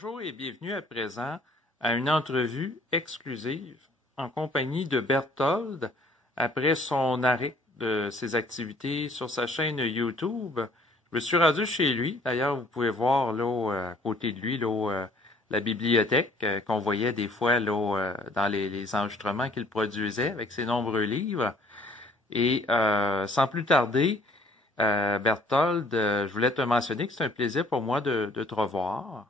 Bonjour et bienvenue à présent à une entrevue exclusive en compagnie de Berthold après son arrêt de ses activités sur sa chaîne YouTube. Je me suis rendu chez lui. D'ailleurs, vous pouvez voir là, à côté de lui la bibliothèque qu'on voyait des fois là, dans les enregistrements qu'il produisait avec ses nombreux livres. Et sans plus tarder, Berthold, je voulais te mentionner que c'est un plaisir pour moi de te revoir.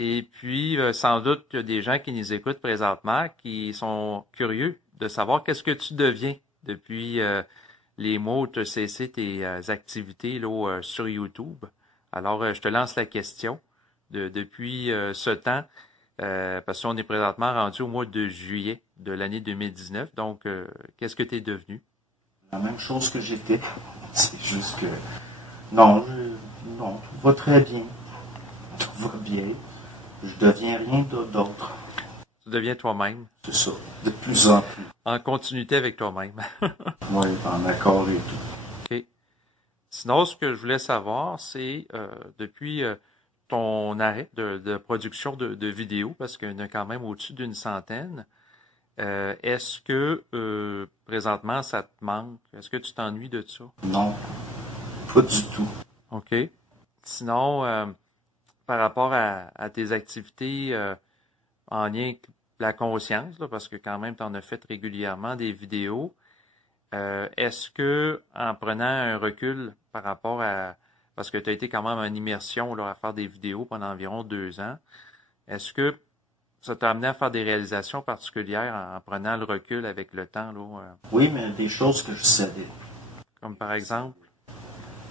Et puis, sans doute qu'il y a des gens qui nous écoutent présentement qui sont curieux de savoir qu'est-ce que tu deviens depuis les mois où tu as cessé tes activités là, sur YouTube. Alors, je te lance la question depuis ce temps, parce qu'on est présentement rendu au mois de juillet de l'année 2019. Donc, qu'est-ce que tu es devenu? La même chose que j'étais. C'est juste que... Non, tout va très bien. Tout va bien. Je deviens rien d'autre. Tu deviens toi-même. C'est ça, de plus en plus. En continuité avec toi-même. Oui, en accord et tout. OK. Sinon, ce que je voulais savoir, c'est depuis ton arrêt de production de vidéos, parce qu'il y en a quand même au-dessus d'une centaine, est-ce que présentement ça te manque? Est-ce que tu t'ennuies de ça? Non, pas du tout. OK. Sinon, par rapport à tes activités en lien avec la conscience, là, parce que quand même tu en as fait régulièrement des vidéos, est-ce que en prenant un recul par rapport à... Parce que tu as été quand même en immersion là, à faire des vidéos pendant environ 2 ans, est-ce que ça t'a amené à faire des réalisations particulières en prenant le recul avec le temps? Là, Oui, mais des choses que je savais. Comme par exemple?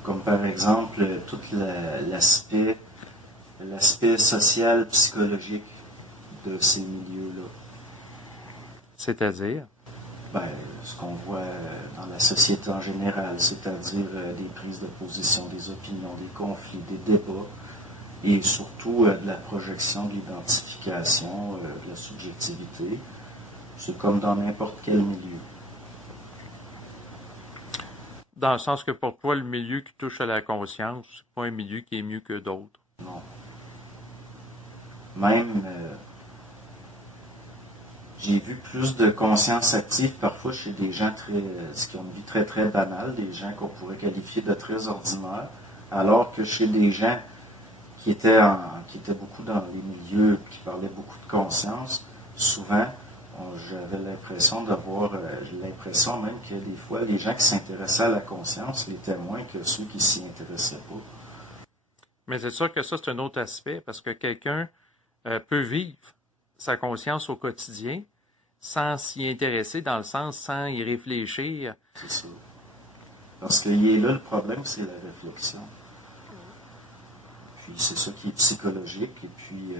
Comme par exemple, tout l'aspect social, psychologique de ces milieux-là. C'est-à-dire? Ben, ce qu'on voit dans la société en général, c'est-à-dire des prises de position, des opinions, des conflits, des débats, et surtout de la projection, de l'identification, de la subjectivité. C'est comme dans n'importe quel milieu. Dans le sens que pour toi, le milieu qui touche à la conscience, c'est pas un milieu qui est mieux que d'autres. Non. Même, j'ai vu plus de conscience active parfois chez des gens qui ont une vie très très banale, des gens qu'on pourrait qualifier de très ordinaires, alors que chez des gens qui étaient beaucoup dans les milieux, qui parlaient beaucoup de conscience, souvent, j'avais l'impression même que des fois, les gens qui s'intéressaient à la conscience étaient moins que ceux qui s'y intéressaient pas. Mais c'est sûr que ça, c'est un autre aspect, parce que quelqu'un peut vivre sa conscience au quotidien sans s'y intéresser, dans le sens sans y réfléchir. C'est ça. Parce qu'il est là, le problème, c'est la réflexion. Puis c'est ça qui est psychologique. Et puis,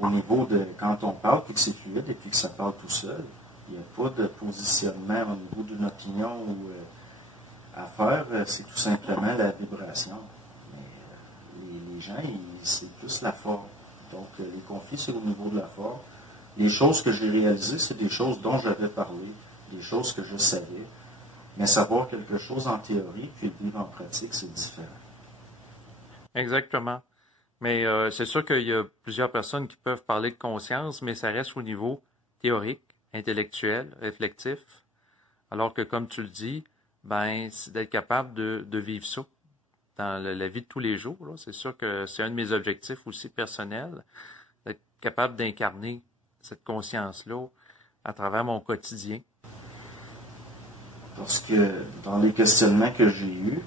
au niveau de quand on parle, puis que c'est fluide, et puis que ça parle tout seul, il n'y a pas de positionnement au niveau d'une opinion ou à faire, c'est tout simplement la vibration. Mais les gens, c'est plus la forme. Donc, les conflits, c'est au niveau de la forme. Les choses que j'ai réalisées, c'est des choses dont j'avais parlé, des choses que je savais. Mais savoir quelque chose en théorie, puis le vivre en pratique, c'est différent. Exactement. Mais c'est sûr qu'il y a plusieurs personnes qui peuvent parler de conscience, mais ça reste au niveau théorique, intellectuel, réflectif. Alors que, comme tu le dis, ben, c'est d'être capable de vivre ça dans la vie de tous les jours. Là. C'est sûr que c'est un de mes objectifs aussi personnels, d'être capable d'incarner cette conscience-là à travers mon quotidien. Parce que dans les questionnements que j'ai eus,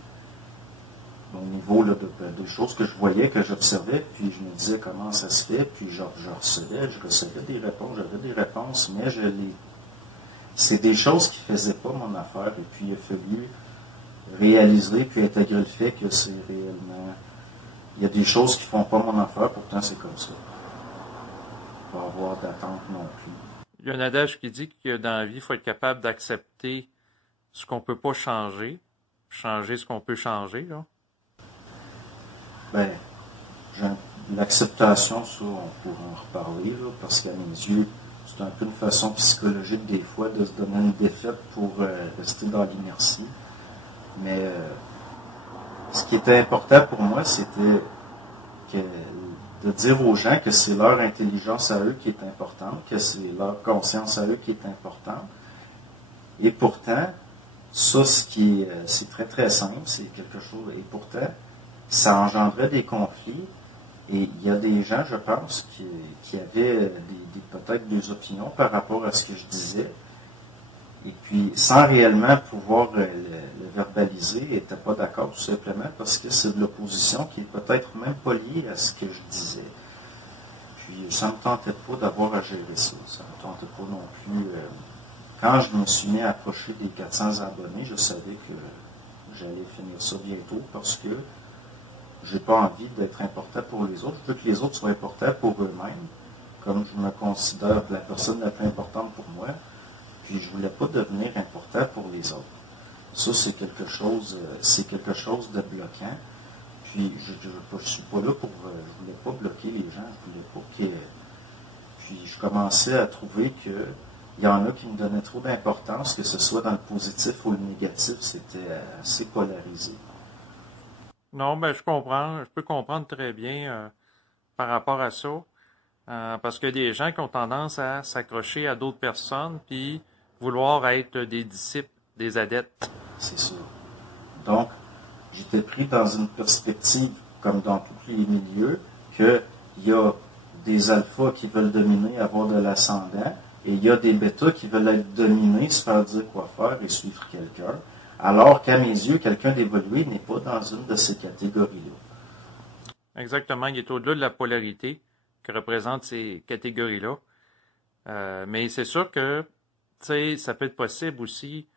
au niveau là, de choses que je voyais, que j'observais, puis je me disais comment ça se fait, puis je recevais des réponses, j'avais des réponses, mais c'est des choses qui ne faisaient pas mon affaire, et puis il a fallu réaliser, puis intégrer le fait que c'est réellement... Il y a des choses qui ne font pas mon affaire, pourtant c'est comme ça. Pas avoir d'attente non plus. Il y a un adage qui dit que dans la vie, il faut être capable d'accepter ce qu'on ne peut pas changer ce qu'on peut changer, là. Ben, l'acceptation, ça, on pourra en reparler, là, parce qu'à mes yeux, c'est un peu une façon psychologique, des fois, de se donner une défaite pour rester dans l'inertie. Mais ce qui était important pour moi, c'était que de dire aux gens que c'est leur intelligence à eux qui est importante, que c'est leur conscience à eux qui est importante. Et pourtant, ça, c'est très très simple, c'est quelque chose, et pourtant, ça engendrait des conflits, et il y a des gens, je pense, qui avaient peut-être des opinions par rapport à ce que je disais, et puis, sans réellement pouvoir le verbaliser, ils n'étaient pas d'accord tout simplement parce que c'est de l'opposition qui est peut-être même pas liée à ce que je disais. Puis, ça ne me tentait pas d'avoir à gérer ça. Ça ne me tentait pas non plus. Quand je me suis mis à approcher des 400 abonnés, je savais que j'allais finir ça bientôt parce que j'ai pas envie d'être important pour les autres. Je veux que les autres soient importants pour eux-mêmes, comme je me considère la personne la plus importante pour moi. Puis je ne voulais pas devenir important pour les autres. Ça, c'est quelque chose de bloquant. Puis je suis pas là pour. Je voulais pas bloquer les gens. Je voulais pas que. Puis je commençais à trouver que il y en a qui me donnaient trop d'importance, que ce soit dans le positif ou le négatif, c'était assez polarisé. Non, ben je comprends. Je peux comprendre très bien par rapport à ça. Parce qu'il y a des gens qui ont tendance à s'accrocher à d'autres personnes, puis vouloir être des disciples, des adeptes. C'est sûr. Donc, j'étais pris dans une perspective, comme dans tous les milieux, qu'il y a des alphas qui veulent dominer, avoir de l'ascendant, et il y a des bêtas qui veulent être dominés, se faire dire quoi faire et suivre quelqu'un, alors qu'à mes yeux, quelqu'un d'évolué n'est pas dans une de ces catégories-là. Exactement, il est au-delà de la polarité que représentent ces catégories-là. Mais c'est sûr que tu sais, ça peut être possible aussi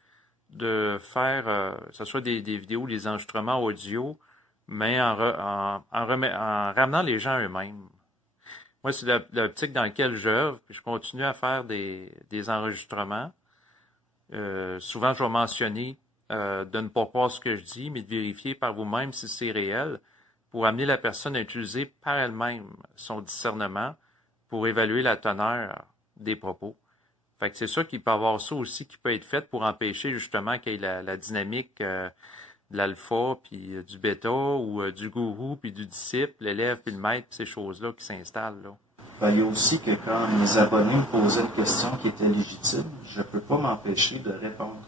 de faire, que ce soit des vidéos, des enregistrements audio, mais en ramenant les gens eux-mêmes. Moi, c'est l'optique dans laquelle j'œuvre, puis je continue à faire des enregistrements. Souvent, je vais mentionner de ne pas croire ce que je dis, mais de vérifier par vous-même si c'est réel, pour amener la personne à utiliser par elle-même son discernement pour évaluer la teneur des propos. Fait que c'est sûr qu'il peut y avoir ça aussi qui peut être fait pour empêcher justement qu'il y ait la dynamique de l'alpha, puis du bêta, ou du gourou, puis du disciple, l'élève, puis le maître, puis ces choses-là qui s'installent, là. Ben, il y a aussi que quand mes abonnés me posaient une question qui était légitime, je ne peux pas m'empêcher de répondre.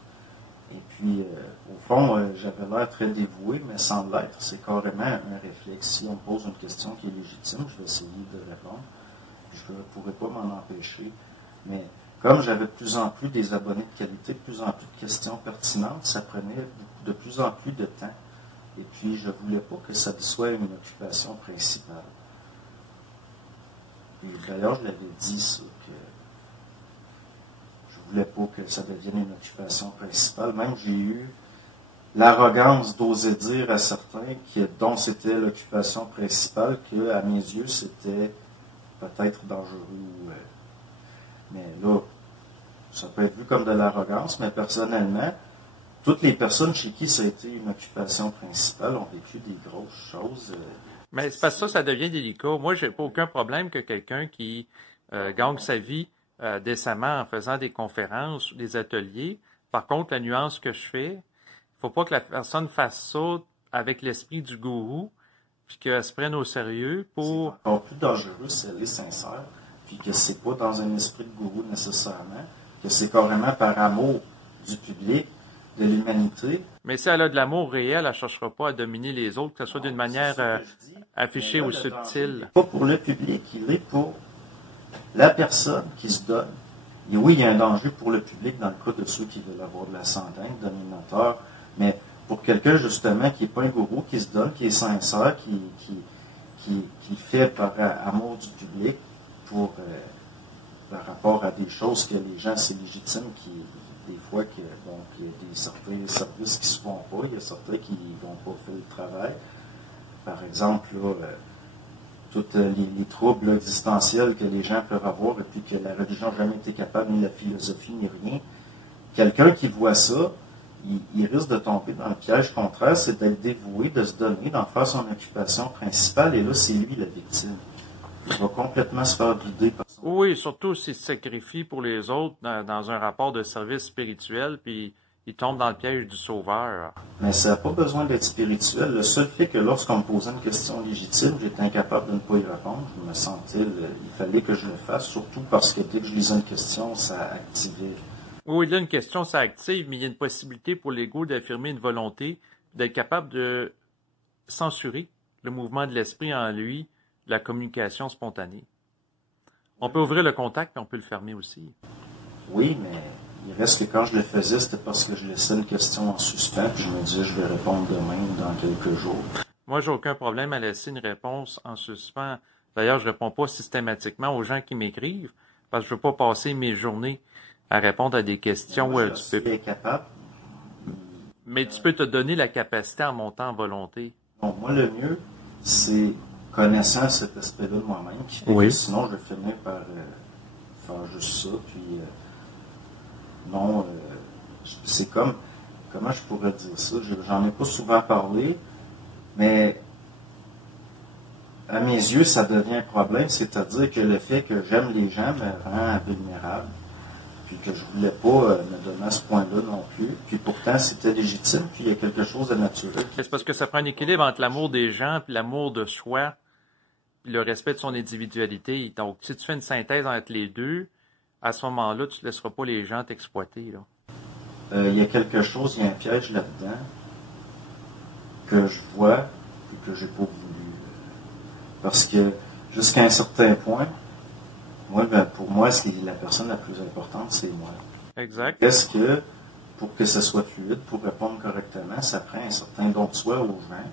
Et puis, au fond, j'avais l'air très dévoué, mais sans l'être, c'est carrément un réflexe. Si on me pose une question qui est légitime, je vais essayer de répondre. Puis je ne pourrais pas m'en empêcher. Mais comme j'avais de plus en plus des abonnés de qualité, de plus en plus de questions pertinentes, ça prenait de plus en plus de temps. Et puis, je ne voulais pas que ça soit une occupation principale. Et d'ailleurs, je l'avais dit, ça, que je ne voulais pas que ça devienne une occupation principale. Même j'ai eu l'arrogance d'oser dire à certains dont c'était l'occupation principale, qu'à mes yeux, c'était peut-être dangereux. Mais là, ça peut être vu comme de l'arrogance, mais personnellement, toutes les personnes chez qui ça a été une occupation principale ont vécu des grosses choses. Mais c'est parce que ça devient délicat. Moi, j'ai pas aucun problème que quelqu'un qui gagne sa vie décemment en faisant des conférences ou des ateliers. Par contre, la nuance que je fais, il faut pas que la personne fasse ça avec l'esprit du gourou, puis qu'elle se prenne au sérieux pour... C'est encore plus dangereux si elle est sincère, puis que c'est pas dans un esprit de gourou nécessairement, que c'est carrément par amour du public, de l'humanité. Mais si elle a de l'amour réel, elle ne cherchera pas à dominer les autres, que ce soit d'une manière affichée ou subtile. Pas pour le public, il est pour la personne qui se donne. Et oui, il y a un danger pour le public dans le cas de ceux qui veulent avoir de l'ascendant, dominateur, mais pour quelqu'un justement qui n'est pas un gourou, qui se donne, qui est sincère, qui fait par amour du public, par rapport à des choses que les gens, c'est légitime, des fois qu'il y a certains services qui ne se font pas, il y a certains qui ne vont pas faire le travail. Par exemple, là, tous les troubles existentiels que les gens peuvent avoir et puis que la religion n'a jamais été capable, ni la philosophie, ni rien. Quelqu'un qui voit ça, il risque de tomber dans le piège contraire, c'est d'être dévoué, de se donner, d'en faire son occupation principale, et là, c'est lui la victime. Il va complètement se faire guider par Oui, surtout s'il se sacrifie pour les autres dans un rapport de service spirituel, puis il tombe dans le piège du sauveur. Mais ça n'a pas besoin d'être spirituel. Le seul fait que lorsqu'on me posait une question légitime, j'étais incapable de ne pas y répondre. Je me sentais, il fallait que je le fasse, surtout parce que dès que je lisais une question, ça activait. Oui, là, une question, ça active, mais il y a une possibilité pour l'ego d'affirmer une volonté, d'être capable de censurer le mouvement de l'esprit en lui, la communication spontanée. On peut ouvrir le contact, mais on peut le fermer aussi. Oui, mais il reste que quand je le faisais, c'était parce que je laissais une question en suspens, puis je me disais, je vais répondre demain ou dans quelques jours. Moi, j'ai aucun problème à laisser une réponse en suspens. D'ailleurs, je réponds pas systématiquement aux gens qui m'écrivent, parce que je veux pas passer mes journées à répondre à des questions Moi, où je suis incapable. Mais tu peux te donner la capacité en montant en volonté. Bon, moi, le mieux, c'est connaissant cet aspect-là de moi-même, qui fait que sinon, je vais finir par faire juste ça, puis non, c'est comme, comment je pourrais dire ça, j'en ai pas souvent parlé, mais à mes yeux, ça devient un problème, c'est-à-dire que le fait que j'aime les gens me rend vulnérable, puis que je voulais pas me donner à ce point-là non plus, puis pourtant c'était légitime, puis il y a quelque chose de naturel. C'est parce que ça prend un équilibre entre l'amour des gens, puis l'amour de soi, puis le respect de son individualité. Donc, si tu fais une synthèse entre les deux, à ce moment-là, tu ne laisseras pas les gens t'exploiter, là. Il y a quelque chose, il y a un piège là-dedans que je vois et que j'ai pas voulu. Parce que jusqu'à un certain point, moi, pour moi, la personne la plus importante, c'est moi. Exact. Est-ce que, pour que ce soit fluide, pour répondre correctement, ça prend un certain don de soi aux gens.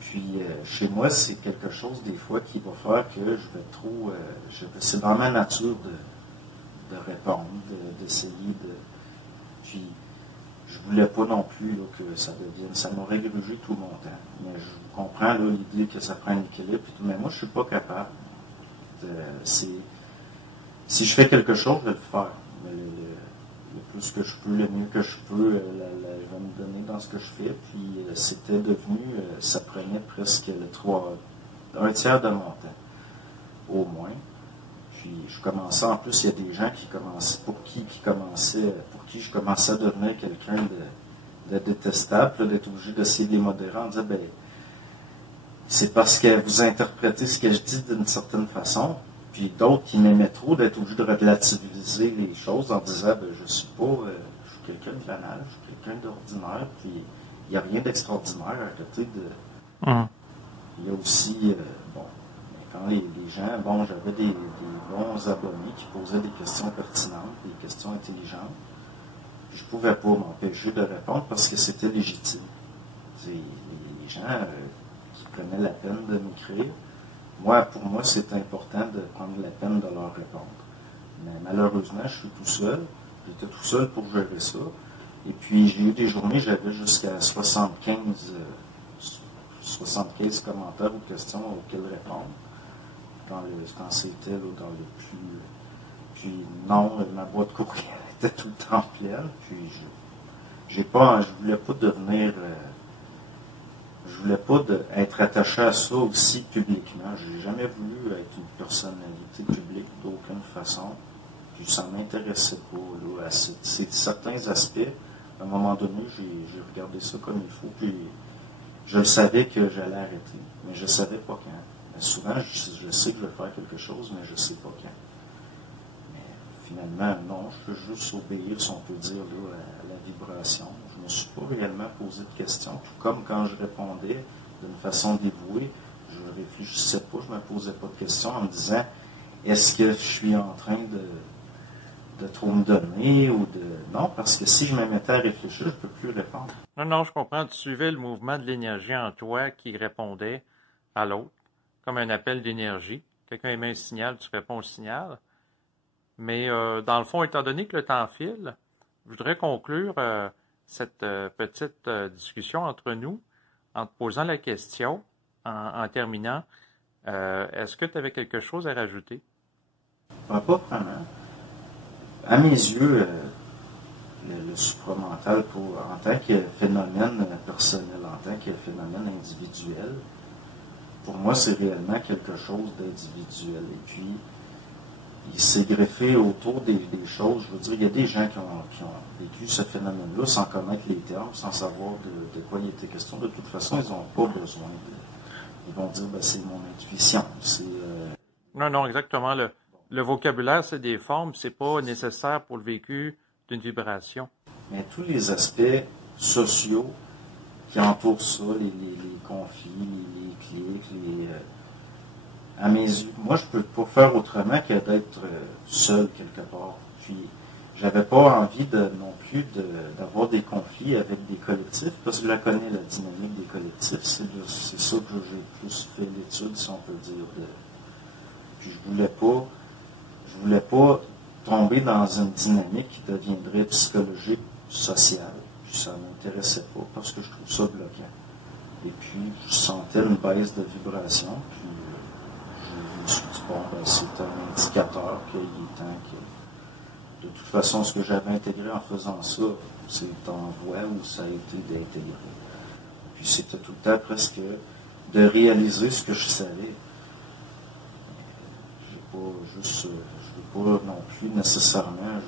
Puis, chez moi, c'est quelque chose, des fois, qui va faire que je vais trop... c'est dans ma nature de répondre, d'essayer de... Puis, je voulais pas non plus là, que ça devienne... Ça m'aurait grugé tout mon temps. Mais je comprends l'idée que ça prend un équilibre et tout, mais moi, je suis pas capable. Si je fais quelque chose, je vais le faire. Mais le plus que je peux, le mieux que je peux, je vais me donner dans ce que je fais. Puis, c'était devenu... ça prenait presque un tiers de mon temps, au moins. Puis je commençais, en plus, il y a des gens qui commençaient, pour qui je commençais à devenir quelqu'un de détestable, d'être obligé d'essayer de les modérer en disant, ben, c'est parce que vous interprétez ce que je dis d'une certaine façon, puis d'autres qui m'aimaient trop, d'être obligé de relativiser les choses en disant, ben, je suis quelqu'un de banal, je suis quelqu'un d'ordinaire, puis il n'y a rien d'extraordinaire à côté de... Il y a aussi, quand les gens, j'avais des bons abonnés qui posaient des questions pertinentes, des questions intelligentes. Puis je ne pouvais pas m'empêcher de répondre parce que c'était légitime. Les gens qui prenaient la peine de m'écrire, pour moi, c'est important de prendre la peine de leur répondre. Mais malheureusement, je suis tout seul. J'étais tout seul pour gérer ça. Et puis, j'ai eu des journées, j'avais jusqu'à 75 commentaires ou questions auxquelles répondre. Quand c'était dans le plus... Puis non, ma boîte courriel était tout le temps pleine. Puis je voulais pas devenir... je voulais pas être attaché à ça aussi publiquement. J'ai jamais voulu être une personnalité publique d'aucune façon. Puis ça m'intéressait pas. Là, c'est certains aspects. À un moment donné, j'ai regardé ça comme il faut. Puis je le savais que j'allais arrêter. Mais je savais pas quand. Souvent, je sais que je vais faire quelque chose, mais je ne sais pas quand. Mais finalement, non, je peux juste obéir, si on peut dire, là, à la vibration. Je ne me suis pas réellement posé de questions. Tout comme quand je répondais d'une façon dévouée, je ne réfléchissais pas, je ne me posais pas de questions en me disant, est-ce que je suis en train de trop me donner ou de... Non, parce que si je me mettais à réfléchir, je ne peux plus répondre. Non, je comprends. Tu suivais le mouvement de l'énergie en toi qui répondait à l'autre, comme un appel d'énergie. Quelqu'un émet un signal, tu réponds au signal. Mais dans le fond, étant donné que le temps file, je voudrais conclure cette petite discussion entre nous en te posant la question, en terminant. Est-ce que tu avais quelque chose à rajouter? Pas vraiment. À mes yeux, le supramental, en tant que phénomène personnel, en tant que phénomène individuel, pour moi, c'est réellement quelque chose d'individuel. Et puis, il s'est greffé autour des choses. Je veux dire, il y a des gens qui ont vécu ce phénomène-là sans connaître les termes, sans savoir de quoi il était question. De toute façon, ils n'ont pas besoin ils vont dire, ben, c'est mon intuition. Non, exactement. Le vocabulaire, c'est des formes, c'est pas nécessaire pour le vécu d'une vibration. Mais tous les aspects sociaux qui entourent ça, les conflits, les clics, à mes yeux, moi, je peux pas faire autrement que d'être seul quelque part. Puis, j'avais pas envie non plus d'avoir des conflits avec des collectifs, parce que je la connais, la dynamique des collectifs. C'est ça que j'ai plus fait l'étude, si on peut dire. Puis, je voulais pas tomber dans une dynamique qui deviendrait psychologique, sociale. Puis, ça m'intéressait pas, parce que je trouve ça bloquant. Et puis, je sentais une baisse de vibration, puis je me suis dit, bon, ben, c'est un indicateur qu'il est temps que... De toute façon, ce que j'avais intégré en faisant ça, c'est en voie où ça a été d'intégré. Puis c'était tout le temps presque de réaliser ce que je savais. Je veux pas non plus nécessairement,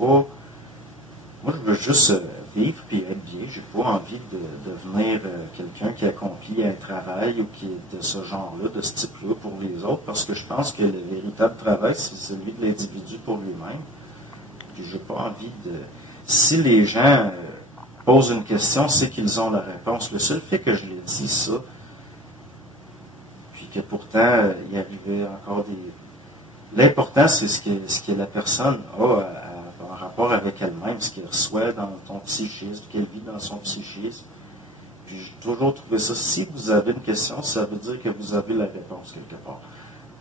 moi je veux juste vivre puis être bien. J'ai pas envie de devenir quelqu'un qui accomplit un travail ou qui est de ce genre-là, de ce type-là pour les autres, parce que je pense que le véritable travail, c'est celui de l'individu pour lui-même. Puis j'ai pas envie de... Si les gens posent une question, c'est qu'ils ont la réponse. Le seul fait que je l'ai dit ça, puis que pourtant, il y arrivait encore des... L'important, c'est ce que la personne a en rapport avec elle-même, ce qu'elle reçoit dans son psychisme, qu'elle vit dans son psychisme. Puis j'ai toujours trouvé ça. Si vous avez une question, ça veut dire que vous avez la réponse quelque part.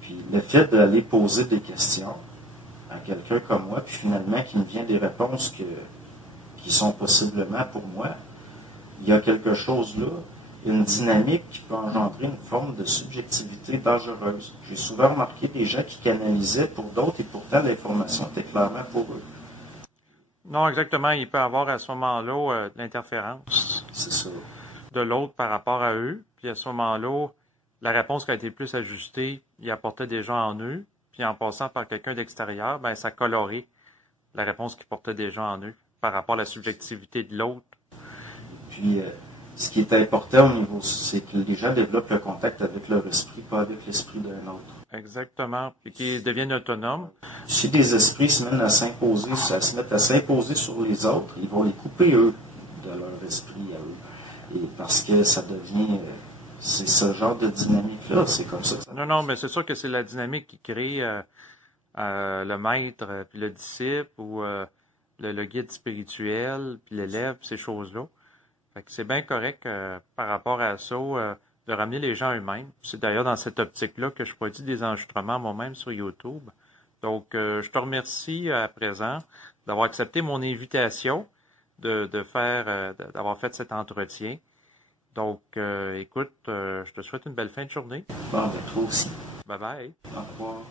Puis le fait d'aller poser des questions à quelqu'un comme moi, puis finalement qu'il me vient des réponses qui sont possiblement pour moi, il y a quelque chose là, une dynamique qui peut engendrer une forme de subjectivité dangereuse. J'ai souvent remarqué des gens qui canalisaient pour d'autres et pourtant l'information était clairement pour eux. Non, exactement. Il peut y avoir à ce moment-là de l'interférence. C'est ça. De l'autre par rapport à eux. Puis à ce moment-là, la réponse qui a été plus ajustée, il apportait déjà en eux. Puis en passant par quelqu'un d'extérieur, ben ça colorait la réponse qu'ils portait déjà en eux par rapport à la subjectivité de l'autre. Puis ce qui est important au niveau, c'est que les gens développent le contact avec leur esprit, pas avec l'esprit d'un autre. Exactement. Puis qu'ils deviennent autonomes. Si des esprits se mettent à s'imposer sur les autres, ils vont les couper, eux, de leur esprit à eux. Et parce que ça devient... c'est ce genre de dynamique-là, c'est comme ça que ça Non, mais c'est sûr que c'est la dynamique qui crée le maître, puis le disciple, ou le guide spirituel, puis l'élève, ces choses-là. Fait que c'est bien correct par rapport à ça, de ramener les gens eux-mêmes. C'est d'ailleurs dans cette optique-là que je produis des enregistrements moi-même sur YouTube. Donc, je te remercie à présent d'avoir accepté mon invitation d'avoir fait cet entretien. Donc, écoute, je te souhaite une belle fin de journée. Bon, ben toi aussi. Bye bye. Au revoir.